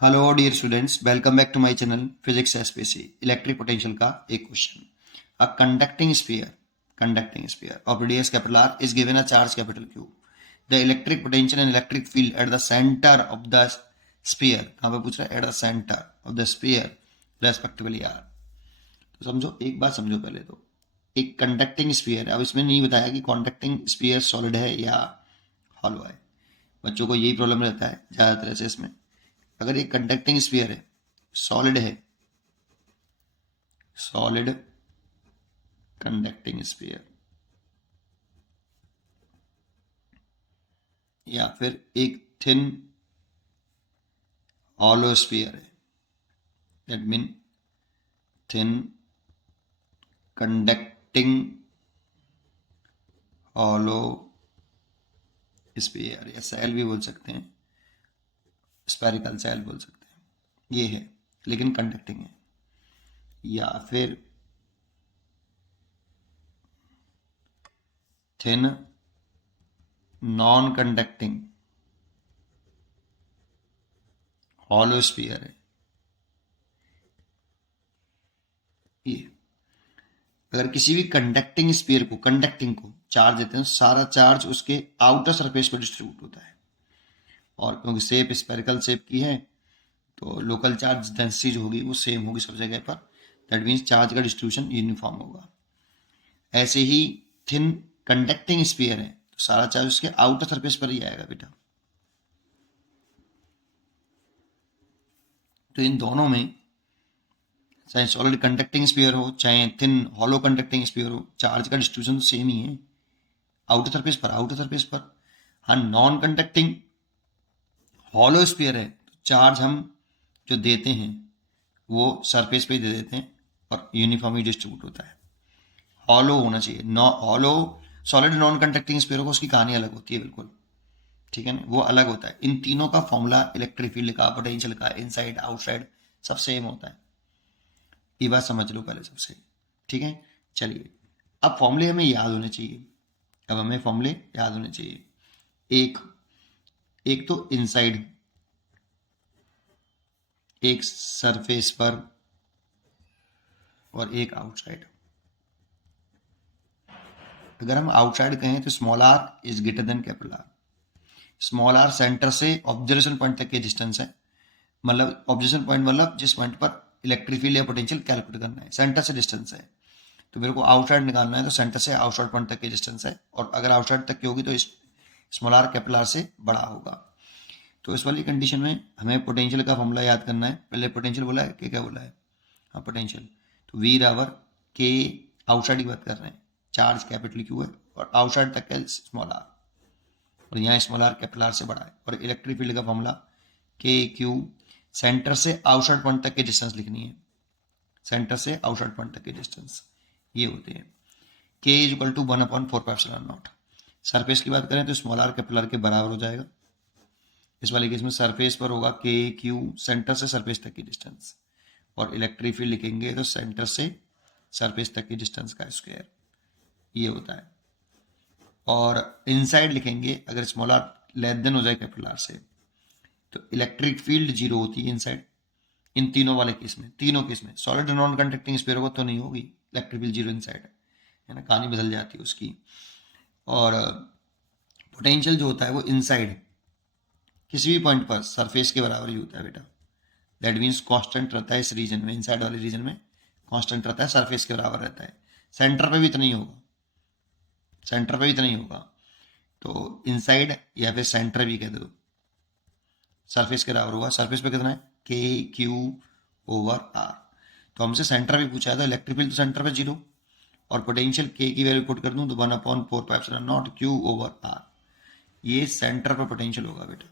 Hello dear students, welcome back to my channel physics SPC. Electric potential का एक question. A conducting sphere of radius capital R is given a charge capital Q. The electric potential and electric field at the centre of the sphere, कहाँ पे पूछ रहा है? At the centre of the sphere respectively are. तो समझो, एक बात समझो पहले तो, एक कंडक्टिंग स्फीयर है। अब इसमें नहीं बताया कि कंडक्टिंग स्फीयर सॉलिड है या हॉलो है। बच्चों को यही प्रॉब्लम रहता है ज़्यादातर ऐसे इसमें। अगर एक कंडक्टिंग स्फीयर है, सॉलिड है, सॉलिड कंडक्टिंग स्फीयर, या फिर एक थिन हॉलो स्फीयर है, that mean thin conducting hollow sphere, या सेल भी बोल सकते हैं, स्पेरिकल सेल बोल सकते हैं, ये है लेकिन कंडक्टिंग है। या फिर thin non conducting hollow sphere है ये। अगर किसी भी कंडक्टिंग स्फीयर को, कंडक्टिंग को चार्ज देते हैं, सारा चार्ज उसके आउटर सरफेस पर डिस्ट्रीब्यूट होता है। और क्योंकि शेप स्पेरिकल शेप की है, तो लोकल चार्ज डेंसिटी जो होगी वो सेम होगी सब जगह पर। दैट मीन्स चार्ज का डिस्ट्रीब्यूशन यूनिफॉर्म होगा। ऐसे ही थिन कंडक्टिंग स्फीयर है तो सारा चार्ज उसके आउटर सरफेस पर ही आएगा बेटा। तो इन दोनों में, चाहे सॉलिड कंडक्टिंग स्फीयर हो चाहे थिन हॉलो कंडक्टिंग स्फीयर हो, चार्ज का डिस्ट्रीब्यूशन तो सेम ही है, आउटर सरफेस पर, आउटर सरफेस पर। हाँ, नॉन कंडक्टिंग हॉलो स्फीयर है तो चार्ज हम जो देते हैं वो सरफेस पे ही दे देते हैं और यूनिफॉर्मली डिस्ट्रीब्यूट होता है। हॉलो होना चाहिए, नॉ hollow solid non conducting sphere को, उसकी कहानी अलग होती है बिल्कुल, ठीक है ना, वो अलग होता है। इन तीनों का फॉर्मूला इलेक्ट्रिक फील्ड का, पोटेंशियल का, इनसाइड आउटसाइड सब सेम होता है। ये बात समझ लो पहले सबसे, ठीक है। चलिए, अब फॉर्मूले हमें याद होने चाहिए। अब हमें फॉर्मूले याद होने चाहिए। एक एक तो इनसाइड, एक सरफेस पर, और एक आउटसाइड। अगर हम आउटसाइड कहें तो small r is greater than capital R. Small r centre से ऑब्जर्वेशन पॉइंट तक के डिस्टेंस है, मतलब ऑब्जर्वेशन पॉइंट मतलब जिस पॉइंट पर इलेक्ट्रिक फील्ड या पोटेंशियल कैलकुलेट करना है, सेंटर से डिस्टेंस है। तो मेरे को आउटसाइड निकालना है तो सेंटर से आउटसाइड पॉइंट तक की डिस्टेंस है, और अगर आउटसाइड तक की होगी तो स्मॉल आर कैपिटल आर से बड़ा होगा। तो इस वाली कंडीशन में हमें पोटेंशियल का फॉर्मूला याद करना है। पहले पोटेंशियल बोला है कि क्या बोला है? हाँ, पोटेंशियल। तो वी रावर के, आउटसाइड की बात कर रहे हैं, चार्ज कैपिटल क्यू है और आउटसाइड तक का स्मॉल आर, और यहाँ स्मॉल आर कैपिटल आर से बड़ा है। और इलेक्ट्रिक फील्ड का फॉर्मूला के क्यू, सेंटर से आउटसाइड पॉइंट तक की डिस्टेंस लिखनी है, सेंटर से आउटसाइड पॉइंट तक की डिस्टेंस ये होते हैं। के इज इक्वल टू 1/4πε0। सरफेस की बात करें तो स्मॉल आर कैपिटल आर के बराबर हो जाएगा। इस वाले केस में सरफेस पर होगा के क्यू, सेंटर से सरफेस तक की डिस्टेंस, और इलेक्ट्रिक फील्ड लिखेंगे तो सेंटर से सरफेस तक की डिस्टेंस का स्क्वायर, ये होता है। और इनसाइड लिखेंगे अगर स्मॉल आर लेस देन हो जाए कैपिटल आर से, तो इलेक्ट्रिक फील्ड जीरो होती है इनसाइड। इन तीनों वाले केस में, तीनों केस में सॉलिड नॉन कंडक्टिंग स्फीयर होगा तो नहीं होगी इलेक्ट्रिक फील्ड जीरो इनसाइड, है ना, कहानी बदल जाती है उसकी। और पोटेंशियल जो होता है वो इनसाइड किसी भी पॉइंट पर सरफेस के बराबर ही होता है बेटा। दैट मीन्स कांस्टेंट रहता है इस रीजन में, इनसाइड वाले रीजन में कांस्टेंट रहता है, सरफेस के बराबर रहता है। सेंटर पे भी इतना ही होगा, सेंटर पे भी इतना ही होगा। तो इनसाइड या फिर सेंटर भी कह दो, सरफेस के बराबर होगा। सरफेस पे कितना है? के क्यू ओवर आर। तो हमसे सेंटर भी पूछा है तो इलेक्ट्रिक फील्ड तो सेंटर पे जीरो, और पोटेंशियल के की वैल्यू पुट कर दूं तो 1/4πε0 क्यू ओवर आर। ये सेंटर पर पोटेंशियल होगा बेटा,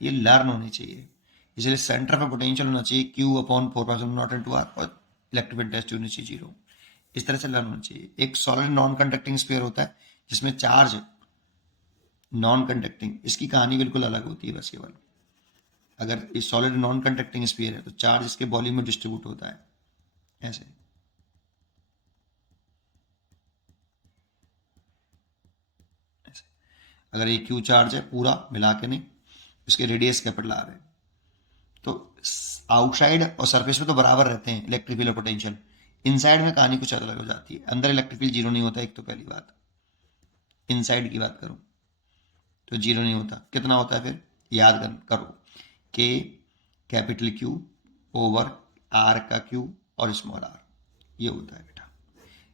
ये लर्न होनी चाहिए। इसलिए सेंटर पर पोटेंशियल होना चाहिए Q/4πε0 इंटू आर, और इलेक्ट्रिक फील्ड टेस्ट होनी चाहिए जीरो। इस तरह से लर्न होना चाहिए। एक सॉलिड नॉन कंडक्टिंग स्फीयर होता है जिसमें चार्ज नॉन कंडक्टिंग, इसकी कहानी बिल्कुल अलग होती है बस केवल। अगर ये सॉलिड नॉन कंडक्टिंग स्फीयर है तो चार्ज इसके वॉल्यूम में डिस्ट्रीब्यूट होता है ऐसे। ऐसे अगर ये क्यू चार्ज है पूरा मिला के, नहीं, इसके रेडियस कैपिटल आर है, तो आउटसाइड और सरफेस में तो बराबर रहते हैं इलेक्ट्रिक फील्ड और पोटेंशियल, इनसाइड में कहानी कुछ अलग हो जाती है। अंदर इलेक्ट्रिक फील्ड जीरो नहीं होता, एक तो पहली बात। इनसाइड की बात करूं तो जीरो नहीं होता, कितना होता है फिर, याद करो, के कैपिटल क्यू ओवर आर का क्यू और स्मॉल आर, ये होता है बेटा।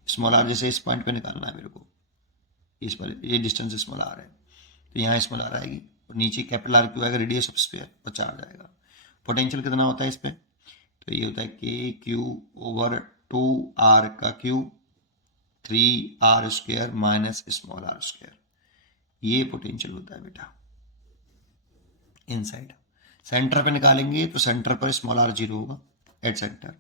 स्मॉल आर जैसे इस पॉइंट पे निकालना है मेरे को, इस पर ये डिस्टेंस स्मॉल आर है, तो यहाँ स्मॉल आर आएगी और नीचे कैपिटल आर क्यू आएगा, रेडियस ऑफ स्फीयर, और चार्ज आएगा। पोटेंशियल कितना होता है इस पर, तो ये होता है के क्यू ओवर 2r का Q 3r square minus small r square, ये पोटेंशियल होता है बेटा इनसाइड। सेंटर पे निकालेंगे तो सेंटर पर स्मॉल आर जीरो होगा एट सेंटर,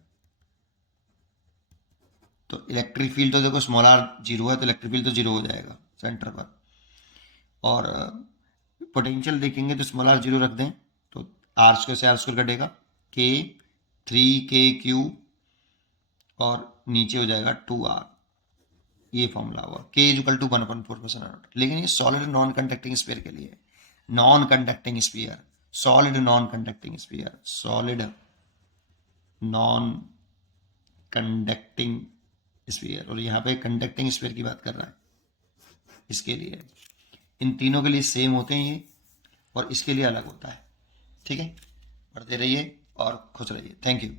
तो इलेक्ट्रिक फील्ड तो देखो स्मॉल आर जीरो है तो इलेक्ट्रिक फील्ड तो जीरो हो जाएगा सेंटर पर। और पोटेंशियल देखेंगे तो स्मॉल आर जीरो रख दें तो आर स्क्वायर से आर स्क्वायर कटेगा, के 3k क्यू और नीचे हो जाएगा 2r, ये फॉर्मूला हुआ के इक्वल टू 1/4। लेकिन ये सॉलिड नॉन कंडक्टिंग स्फीयर के लिए, non conducting sphere, solid non conducting sphere, solid non conducting sphere, और यहाँ पे कंडक्टिंग स्फीयर की बात कर रहा है, इसके लिए इन तीनों के लिए सेम होते हैं ये, और इसके लिए अलग होता है। ठीक है, पढ़ते रहिए और खुश रहिए। Thank you.